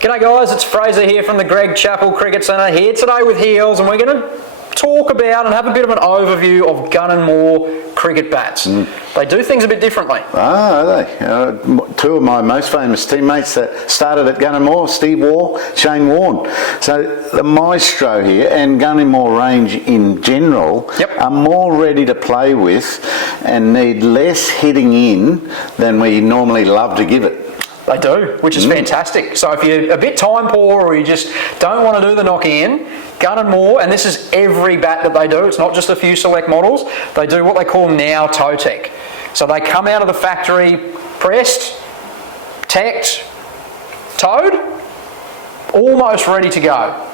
G'day guys, it's Fraser here from the Greg Chappell Cricket Centre, here today with Heals, and we're going to talk about and have a bit of an overview of Gunn and Moore cricket bats. They do things a bit differently. Ah, are they? Two of my most famous teammates that started at Gunn and Moore, Steve Waugh, Shane Warne. So the Maestro here and Gunn and Moore range in general are more ready to play with and need less hitting in than we normally love to give it. They do, which is fantastic. So if you're a bit time poor or you just don't want to do the knocking in, Gunn and Moore, and this is every bat that they do, it's not just a few select models, they do what they call now ToeTek. So they come out of the factory pressed, teched, towed, almost ready to go.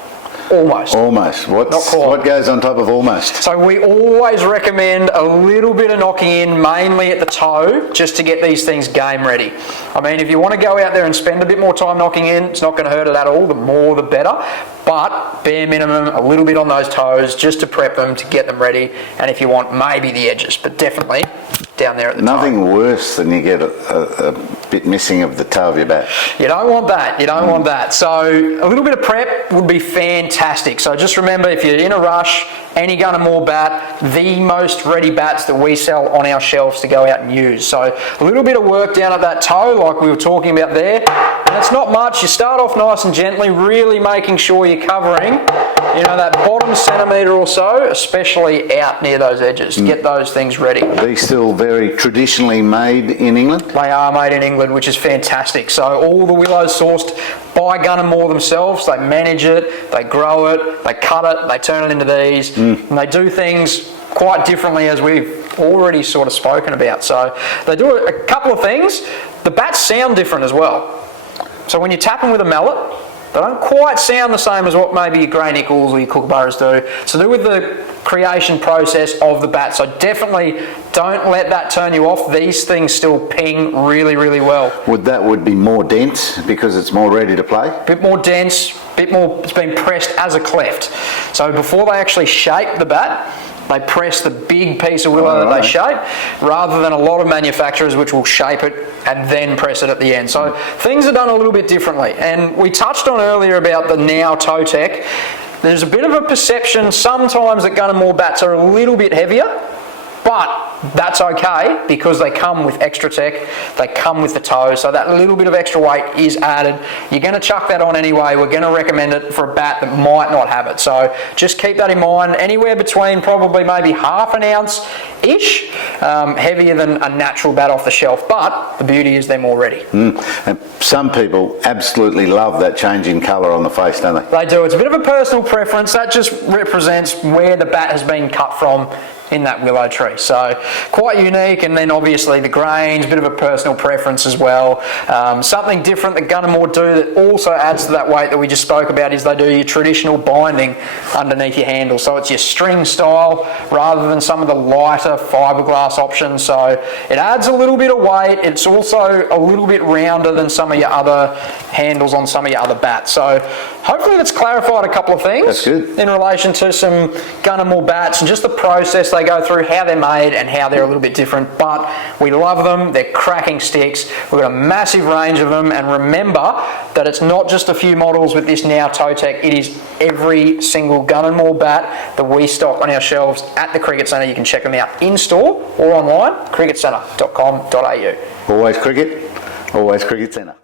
Almost. Almost. What goes on top of almost? So we always recommend a little bit of knocking in, mainly at the toe, just to get these things game ready. I mean, if you want to go out there and spend a bit more time knocking in, it's not going to hurt it at all. The more, the better. But bare minimum, a little bit on those toes, just to prep them, to get them ready. And if you want, maybe the edges, but definitely down there at the toe. Nothing worse than you get a bit missing of the toe of your bat. You don't want that. You don't want that. So a little bit of prep would be fantastic. So just remember, if you're in a rush, any Gunn and Moore bat, the most ready bats that we sell on our shelves to go out and use. So a little bit of work down at that toe, like we were talking about there. And it's not much. You start off nice and gently, really making sure you're covering, you know, that bottom centimetre or so, especially out near those edges. Get those things ready. Are they still very traditionally made in England? They are made in England, which is fantastic. So all the willows sourced by Gunn and Moore themselves. They manage it, they grow it, they cut it, they turn it into these, and they do things quite differently, as we've already sort of spoken about. So they do a couple of things. The bats sound different as well. So when you tap them with a mallet, they don't quite sound the same as what maybe your Grey Nichols or your Kookaburras do. It's to do with the creation process of the bat. So definitely don't let that turn you off. These things still ping really, really well. Would be more dense because it's more ready to play? A bit more dense, bit more, it's been pressed as a cleft. So before they actually shape the bat, they press the big piece of willow that they shape, rather than a lot of manufacturers which will shape it and then press it at the end. So things are done a little bit differently. And we touched on earlier about the now ToeTek. There's a bit of a perception sometimes that Gunn and Moore bats are a little bit heavier, but that's okay because they come with extra tech, they come with the toe, so that little bit of extra weight is added. You're going to chuck that on anyway. We're going to recommend it for a bat that might not have it. So just keep that in mind. Anywhere between probably maybe half an ounce-ish, heavier than a natural bat off the shelf, but the beauty is they're more ready. And some people absolutely love that change in colour on the face, don't they? They do. It's a bit of a personal preference. That just represents where the bat has been cut from in that willow tree. So quite unique, and then obviously the grains, a bit of a personal preference as well. Something different that Gunn and Moore do that also adds to that weight that we just spoke about is they do your traditional binding underneath your handle. So it's your string style rather than some of the lighter fiberglass options. So it adds a little bit of weight. It's also a little bit rounder than some of your other handles on some of your other bats. So hopefully that's clarified a couple of things. That's good. In relation to some Gunn and Moore bats and just the process they go through, how they're made and how they're a little bit different, but we love them. They're cracking sticks. We've got a massive range of them, and remember that it's not just a few models with this now ToeTek. It is every single Gunn and Moore bat that we stock on our shelves at the Cricket Centre. You can check them out in store or online, cricketcentre.com.au. Always cricket, always Cricket Centre.